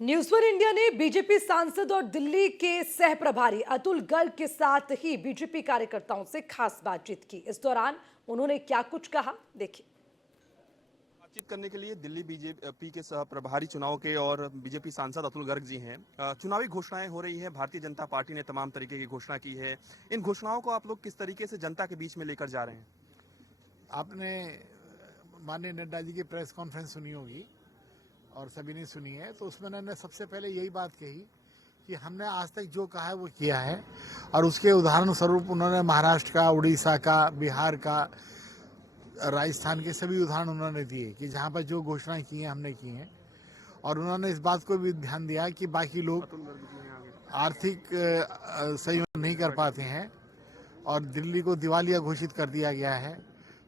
News one India ने BJP सांसद और दिल्ली के सह प्रभारी अतुल गर्ग के साथ ही बीजेपी कार्यकर्ताओं से खास बातचीत की। इस दौरान उन्होंने क्या कुछ कहा, देखिए। बातचीत करने के लिए दिल्ली बीजेपी के सह प्रभारी चुनाव के और बीजेपी सांसद अतुल गर्ग जी हैं। चुनावी घोषणाएं हो रही है, भारतीय जनता पार्टी ने तमाम तरीके की घोषणा की है। इन घोषणाओं को आप लोग किस तरीके से जनता के बीच में लेकर जा रहे हैं? आपने माननीय नड्डा जी की प्रेस कॉन्फ्रेंस सुनी होगी और सभी ने सुनी है, तो उसमें उन्होंने सबसे पहले यही बात कही कि हमने आज तक जो कहा है वो किया है। और उसके उदाहरण स्वरूप उन्होंने महाराष्ट्र का, उड़ीसा का, बिहार का, राजस्थान के सभी उदाहरण उन्होंने दिए कि जहाँ पर जो घोषणाएं की हैं हमने की हैं। और उन्होंने इस बात को भी ध्यान दिया कि बाकी लोग आर्थिक सहयोग नहीं कर पाते हैं और दिल्ली को दिवालिया घोषित कर दिया गया है।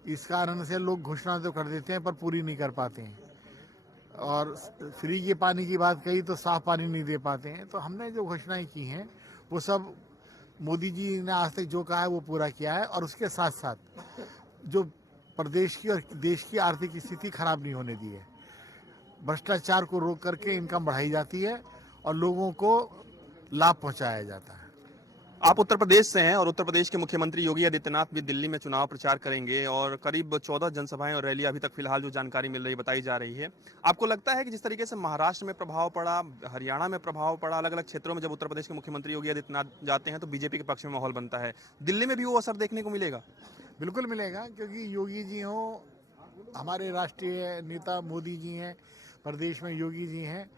इस कारण से लोग घोषणा तो कर देते हैं पर पूरी नहीं कर पाते हैं। और फ्री के पानी की बात कही तो साफ पानी नहीं दे पाते हैं। तो हमने जो घोषणाएं की हैं वो सब मोदी जी ने आज तक जो कहा है वो पूरा किया है। और उसके साथ साथ जो प्रदेश की और देश की आर्थिक स्थिति खराब नहीं होने दी है। भ्रष्टाचार को रोक करके इनकम बढ़ाई जाती है और लोगों को लाभ पहुंचाया जाता है। आप उत्तर प्रदेश से हैं और उत्तर प्रदेश के मुख्यमंत्री योगी आदित्यनाथ भी दिल्ली में चुनाव प्रचार करेंगे और करीब 14 जनसभाएं और रैली अभी तक फिलहाल जो जानकारी मिल रही बताई जा रही है। आपको लगता है कि जिस तरीके से महाराष्ट्र में प्रभाव पड़ा, हरियाणा में प्रभाव पड़ा, अलग अलग क्षेत्रों में जब उत्तर प्रदेश के मुख्यमंत्री योगी आदित्यनाथ जाते हैं तो बीजेपी के पक्ष में माहौल बनता है, दिल्ली में भी वो असर देखने को मिलेगा? बिल्कुल मिलेगा, क्योंकि योगी जी हों, हमारे राष्ट्रीय नेता मोदी जी हैं, प्रदेश में योगी जी हैं।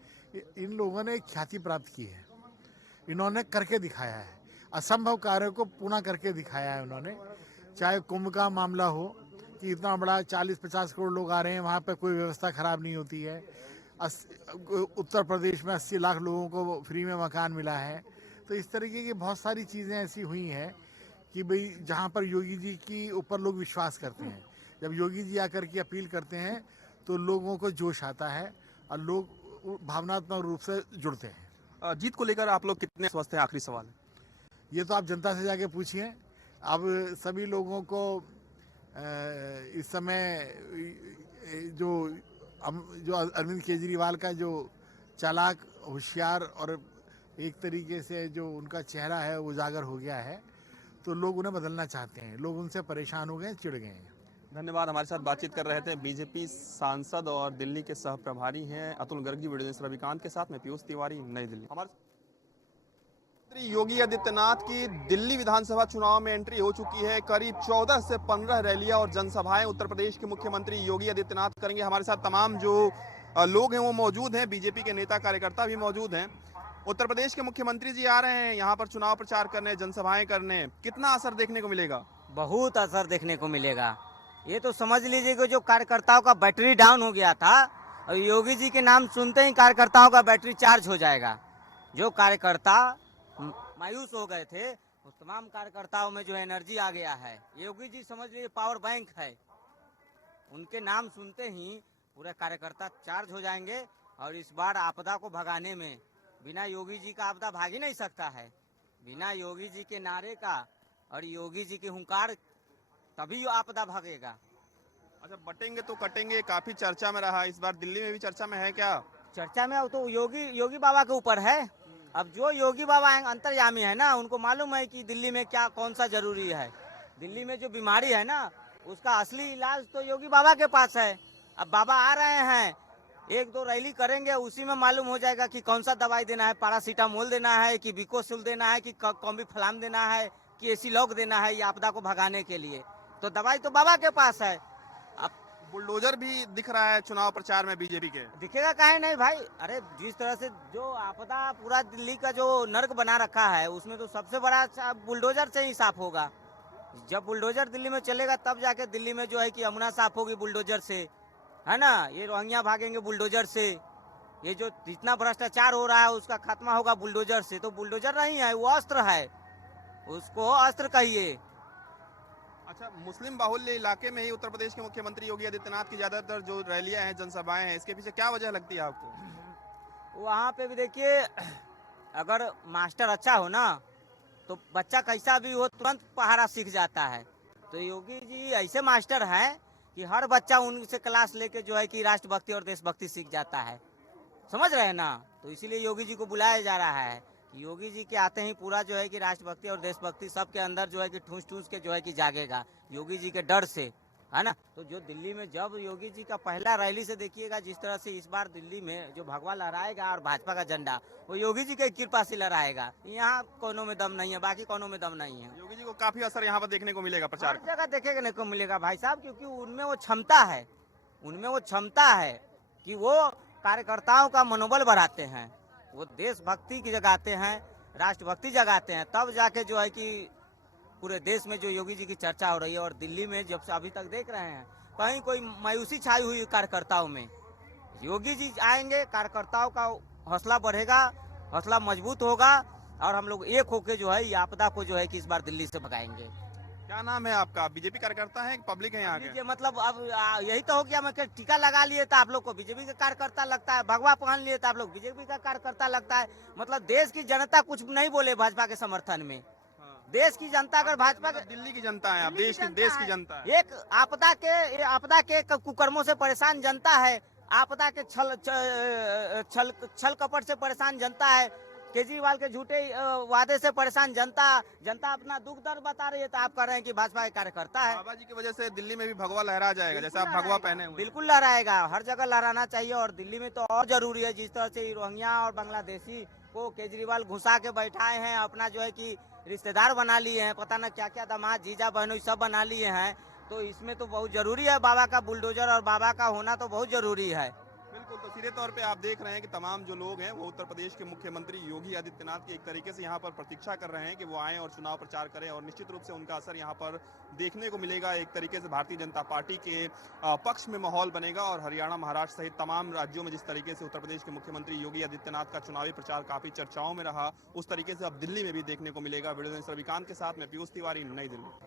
इन लोगों ने एक ख्याति प्राप्त की है, इन्होंने करके दिखाया है, असंभव कार्य को पूर्ण करके दिखाया है उन्होंने। चाहे कुंभ का मामला हो कि इतना बड़ा 40-50 करोड़ लोग आ रहे हैं, वहाँ पे कोई व्यवस्था खराब नहीं होती है। उत्तर प्रदेश में 80 लाख लोगों को फ्री में मकान मिला है। तो इस तरीके की बहुत सारी चीज़ें ऐसी हुई हैं कि भाई जहाँ पर योगी जी की ऊपर लोग विश्वास करते हैं, जब योगी जी आकर के अपील करते हैं तो लोगों को जोश आता है और लोग भावनात्मक रूप से जुड़ते हैं। जीत को लेकर आप लोग कितने स्वस्थ हैं? आखिरी सवाल है, ये तो आप जनता से जाके पूछिए। अब सभी लोगों को इस समय जो अरविंद केजरीवाल का जो चालाक, होशियार और एक तरीके से जो उनका चेहरा है उजागर हो गया है, तो लोग उन्हें बदलना चाहते हैं। लोग उनसे परेशान हो गए, चिढ़ गए हैं। धन्यवाद। हमारे साथ बातचीत कर रहे थे बीजेपी सांसद और दिल्ली के सह प्रभारी हैं अतुल गर्ग जी। वीडियो जर्नलिस्ट रविकांत के साथ में पीयूष तिवारी, नई दिल्ली। हमारे योगी आदित्यनाथ की दिल्ली विधानसभा चुनाव में एंट्री हो चुकी है। करीब 14 से 15 रैलियां और जनसभाएं उत्तर प्रदेश के मुख्यमंत्री योगी आदित्यनाथ करेंगे। हमारे साथ तमाम जो लोग हैं वो मौजूद हैं, बीजेपी के नेता कार्यकर्ता भी मौजूद हैं। उत्तर प्रदेश के मुख्यमंत्री जी आ रहे हैं यहाँ पर चुनाव प्रचार करने, जनसभाएं करने, कितना असर देखने को मिलेगा? बहुत असर देखने को मिलेगा। ये तो समझ लीजिए कि जो कार्यकर्ताओं का बैटरी डाउन हो गया था, और योगी जी के नाम सुनते ही कार्यकर्ताओं का बैटरी चार्ज हो जाएगा। जो कार्यकर्ता मायूस हो गए थे उस तमाम कार्यकर्ताओं में जो एनर्जी आ गया है। योगी जी समझ लीजिए पावर बैंक है, उनके नाम सुनते ही पूरे कार्यकर्ता चार्ज हो जाएंगे। और इस बार आपदा को भगाने में बिना योगी जी का आपदा भाग ही नहीं सकता है। बिना योगी जी के नारे का और योगी जी की हुंकार तभी आपदा भागेगा। अच्छा, बटेंगे तो कटेंगे काफी चर्चा में रहा, इस बार दिल्ली में भी चर्चा में है क्या? चर्चा में तो योगी बाबा के ऊपर है। अब जो योगी बाबा अंतर्यामी है ना, उनको मालूम है कि दिल्ली में क्या कौन सा जरूरी है। दिल्ली में जो बीमारी है ना, उसका असली इलाज तो योगी बाबा के पास है। अब बाबा आ रहे हैं, 1-2 रैली करेंगे, उसी में मालूम हो जाएगा कि कौन सा दवाई देना है, पैरासीटामोल देना है कि विकोसिल देना है कि कॉम्बीफ्लाम देना है कि एसीलॉक देना है, ये आपदा को भगाने के लिए। तो दवाई तो बाबा के पास है। बुलडोजर भी दिख रहा है चुनाव प्रचार में बीजेपी के। दिखेगा काहे नहीं भाई। अरे जिस तरह से जो आपदा पूरा दिल्ली का जो नर्क बना रखा है, उसमें तो सबसे बड़ा बुलडोजर से ही साफ होगा। जब बुलडोजर दिल्ली में चलेगा तब जाके दिल्ली में जो है कि यमुना साफ होगी बुलडोजर से, है ना। ये रोहिंग्या भागेंगे बुलडोजर से। ये जो जितना भ्रष्टाचार हो रहा है उसका खात्मा होगा बुलडोजर से। तो बुलडोजर नहीं है, वो अस्त्र है, उसको अस्त्र कहिए। अच्छा, मुस्लिम बाहुल्य इलाके में ही उत्तर प्रदेश के मुख्यमंत्री योगी आदित्यनाथ की ज्यादातर जो रैलियां हैं, जनसभाएं हैं, इसके पीछे क्या वजह लगती है आपको? वहाँ पे भी देखिए, अगर मास्टर अच्छा हो ना तो बच्चा कैसा भी हो तुरंत पहाड़ा सीख जाता है। तो योगी जी ऐसे मास्टर हैं कि हर बच्चा उनसे क्लास लेके जो है कि राष्ट्रभक्ति और देशभक्ति सीख जाता है। समझ रहे हैं ना। तो इसीलिए योगी जी को बुलाया जा रहा है कि योगी जी के आते ही पूरा जो है कि राष्ट्रभक्ति और देशभक्ति सबके अंदर जो है कि ठूस ठूस के जो है कि जागेगा योगी जी के डर से, है ना। तो जो दिल्ली में जब योगी जी का पहला रैली से देखिएगा जिस तरह से इस बार दिल्ली में जो भगवा लहराएगा और भाजपा का झंडा वो योगी जी की कृपा से लहराएगा। यहाँ कोनों में दम नहीं है, बाकी कोनों में दम नहीं है। योगी जी को काफी असर यहाँ पर देखने को मिलेगा प्रचार हर जगह देखेने को मिलेगा भाई साहब, क्योंकि उनमें वो क्षमता है, उनमें वो क्षमता है कि वो कार्यकर्ताओं का मनोबल बढ़ाते हैं, वो देशभक्ति की जगाते हैं, राष्ट्रभक्ति जगाते हैं, तब जाके जो है कि पूरे देश में जो योगी जी की चर्चा हो रही है। और दिल्ली में जब से अभी तक देख रहे हैं कहीं कोई मायूसी छाई हुई कार्यकर्ताओं में, योगी जी आएंगे कार्यकर्ताओं का हौसला बढ़ेगा, हौसला मजबूत होगा और हम लोग एक होके जो है ये आपदा को जो है कि इस बार दिल्ली से भगाएंगे। क्या नाम है आपका? बीजेपी कार्यकर्ता है, पब्लिक है यहाँ के? ये मतलब अब यही तो हो गया, मैं टीका लगा लिए तो आप लोग को बीजेपी का कार्यकर्ता लगता है, भगवा पहन लिए तो आप लोग बीजेपी का कार्यकर्ता लगता है। मतलब देश की जनता कुछ नहीं बोले भाजपा के समर्थन में। देश की जनता अगर भाजपा के, दिल्ली की जनता है, आप देश की जनता है। एक आपदा के कुकर्मों से परेशान जनता है, आपदा के छल कपट से परेशान जनता है, केजरीवाल के झूठे वादे से परेशान जनता अपना दुख दर्द बता रही है। तो आप कह रहे हैं कि भाजपा के कार्यकर्ता है। बाबा जी की वजह से दिल्ली में भी भगवा लहरा जाएगा, जैसे आप भगवा पहने हुए। बिल्कुल लहराएगा, हर जगह लहराना चाहिए। और दिल्ली में तो और जरूरी है, जिस तरह से रोहिंग्या और बांग्लादेशी को केजरीवाल घुसा के बैठाए हैं, अपना जो है कि रिश्तेदार बना लिए हैं, पता न क्या क्या दामाद जीजा बहनोई सब बना लिए हैं। तो इसमें तो बहुत जरूरी है, बाबा का बुलडोजर और बाबा का होना तो बहुत जरूरी है। बिल्कुल, तो सीधे तौर पे आप देख रहे हैं कि तमाम जो लोग हैं वो उत्तर प्रदेश के मुख्यमंत्री योगी आदित्यनाथ की एक तरीके से यहाँ पर प्रतीक्षा कर रहे हैं कि वो आएं और चुनाव प्रचार करें, और निश्चित रूप से उनका असर यहाँ पर देखने को मिलेगा। एक तरीके से भारतीय जनता पार्टी के पक्ष में माहौल बनेगा, और हरियाणा, महाराष्ट्र सहित तमाम राज्यों में जिस तरीके से उत्तर प्रदेश के मुख्यमंत्री योगी आदित्यनाथ का चुनावी प्रचार काफी चर्चाओं में रहा, उस तरीके से अब दिल्ली में भी देखने को मिलेगा। वीडियो जर्नलिस्ट रविकांत के साथ मैं पीयूष तिवारी, नई दिल्ली।